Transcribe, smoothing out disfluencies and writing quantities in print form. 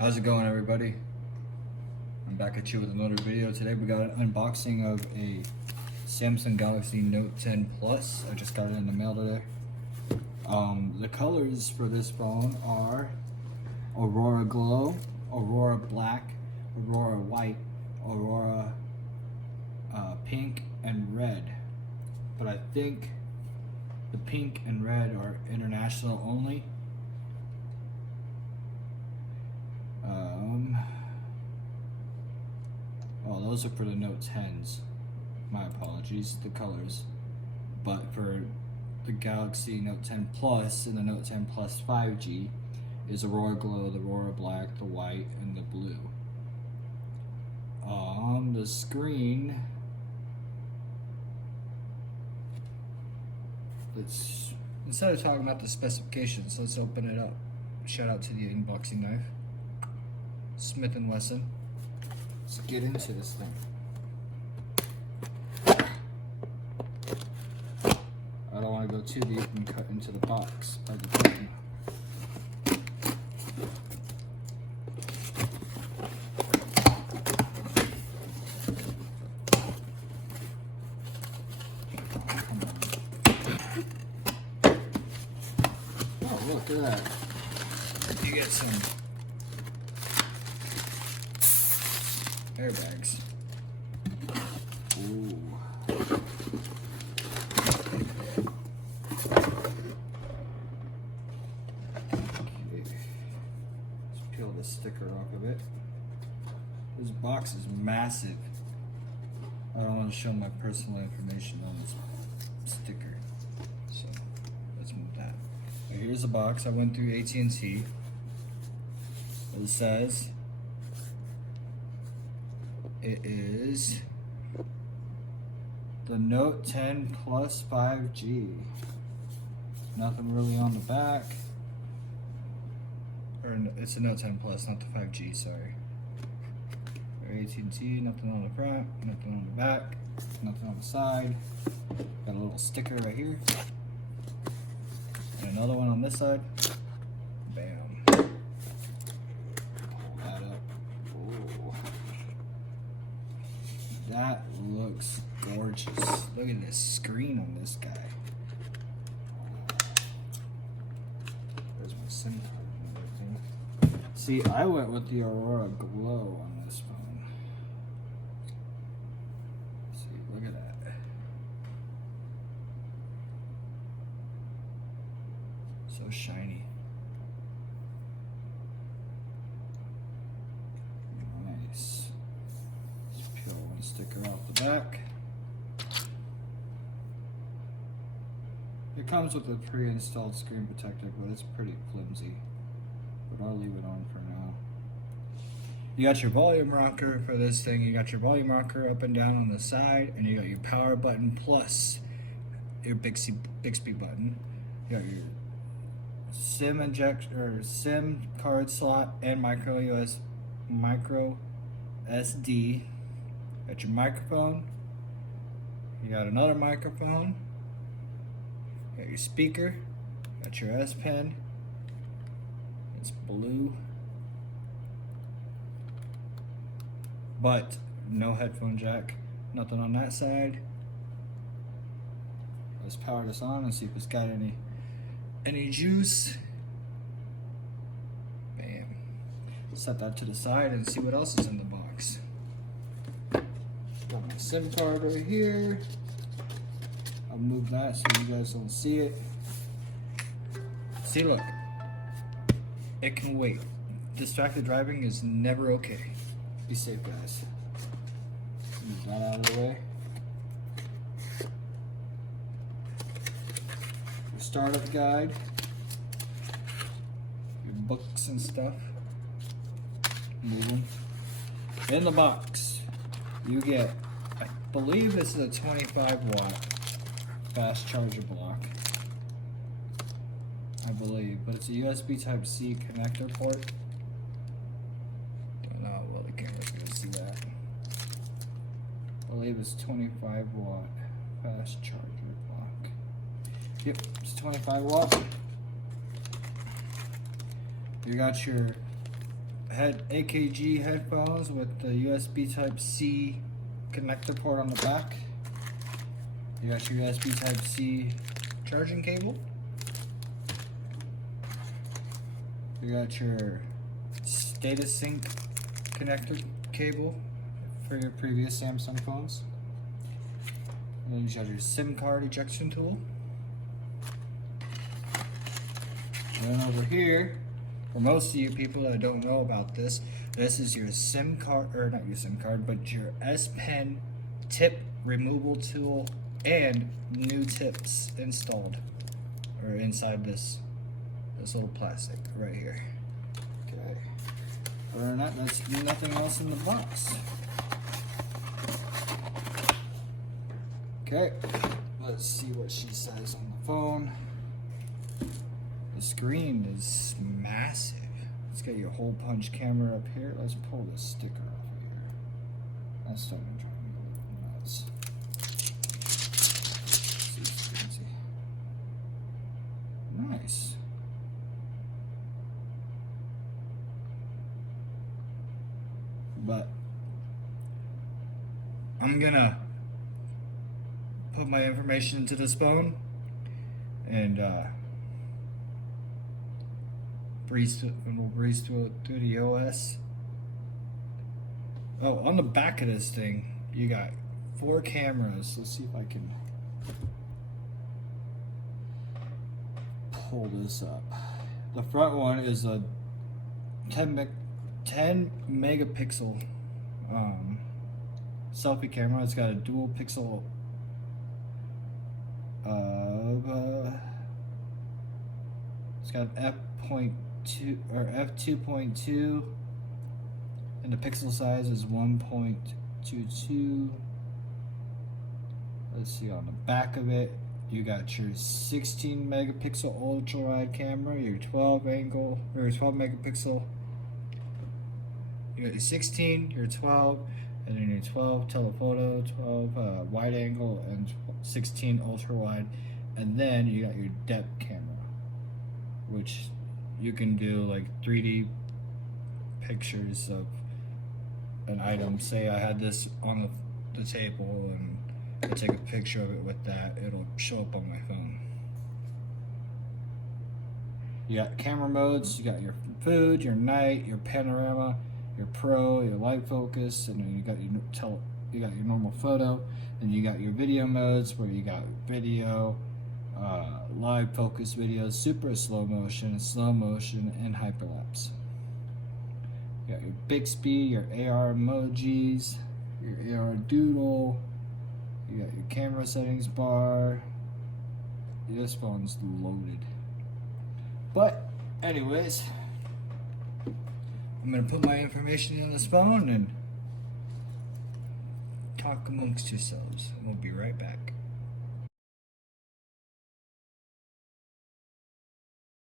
How's it going, everybody? I'm back at you with another video. Today we got an unboxing of a Samsung Galaxy Note 10 Plus. I just got it in the mail today. The colors for this phone are Aurora Glow, Aurora Black, Aurora White, Aurora Pink, and Red. But I think the pink and red are international only. Oh, those are for the Note 10s. My apologies, the colors. But for the Galaxy Note 10 Plus and the Note 10 Plus 5G is Aurora Glow, the Aurora Black, the White, and the Blue. The screen, instead of talking about the specifications, let's open it up. Shout out to the unboxing knife, Smith & Wesson. Let's get into this thing. I don't want to go too deep and cut into the box by the button. Oh, look at that. You get some airbags. Ooh. Okay. Let's peel the sticker off of it. This box is massive. I don't want to show my personal information on this sticker, so let's move that. Okay, here's the box. I went through AT&T. It says it is the Note 10 Plus 5G. Nothing really on the back. Or it's a Note 10 Plus, not the 5G, sorry. Or AT&T, nothing on the front, nothing on the back, nothing on the side. Got a little sticker right here. And another one on this side. Bam. Pull that up. Ooh. That looks gorgeous. Look at this screen on this guy. There's my SIM card and everything. See, I went with the Aurora Glow on this phone. See, look at that. So shiny. Nice. Let's peel one sticker off the back. It comes with a pre-installed screen protector, but it's pretty flimsy. But I'll leave it on for now. You got your volume rocker for this thing. You got your volume rocker up and down on the side, and you got your power button plus your Bixby button. You got your SIM SIM card slot and micro SD. Got your microphone. You got another microphone. You got your speaker. Got your S Pen. It's blue, but no headphone jack. Nothing on that side. Let's power this on and see if it's got any juice. Bam. Set that to the side and see what else is in the box. Got my SIM card right here. I'll move that so you guys don't see it. See, look. It can wait. Distracted driving is never okay. Be safe, guys. Move that out of the way. Your startup guide. Your books and stuff. Move them. In the box, you get, I believe this is a 25-watt fast charger block. I believe, but it's a USB Type-C connector port. Don't know, well, the camera's gonna see that. I believe it's 25-watt fast charger block. Yep, it's 25 watt. You got your AKG headphones with the USB Type C connector port on the back. You got your USB Type C charging cable. You got your data sync connector cable for your previous Samsung phones. And then you got your SIM card ejection tool. And then over here, for most of you people that don't know about this, this is your SIM card, or not your SIM card, but your S Pen tip removal tool and new tips installed, or inside this little plastic right here. Okay. Other than that, there's nothing else in the box. Okay, let's see what she says on the phone. The screen is massive. Let's get your hole punch camera up here. Let's pull this sticker off of here. That's starting to drive me a little nuts. Nice. But I'm gonna put my information into this phone and we'll breeze through the OS. Oh, on the back of this thing, you got 4 cameras. Let's see if I can pull this up. The front one is a 10 megapixel selfie camera. It's got a dual pixel it's got f.2 or f2.2, and the pixel size is 1.22. Let's see, on the back of it, you got your 16 megapixel ultra wide camera, your 12 megapixel. You got your 16, your 12, and then your 12 telephoto, 12 wide angle, and 16 ultra wide. And then you got your depth camera, which you can do like 3D pictures of an item. Say I had this on the table and I take a picture of it with that, it'll show up on my phone. You got camera modes, you got your food, your night, your panorama, your pro, your light focus, and then you got your normal photo, and you got your video modes where you got video, live focus videos, super slow motion, and hyperlapse. You got your Bixby, your AR emojis, your AR doodle, you got your camera settings bar. This phone's loaded. But anyways, I'm gonna put my information in this phone and talk amongst yourselves. We'll be right back.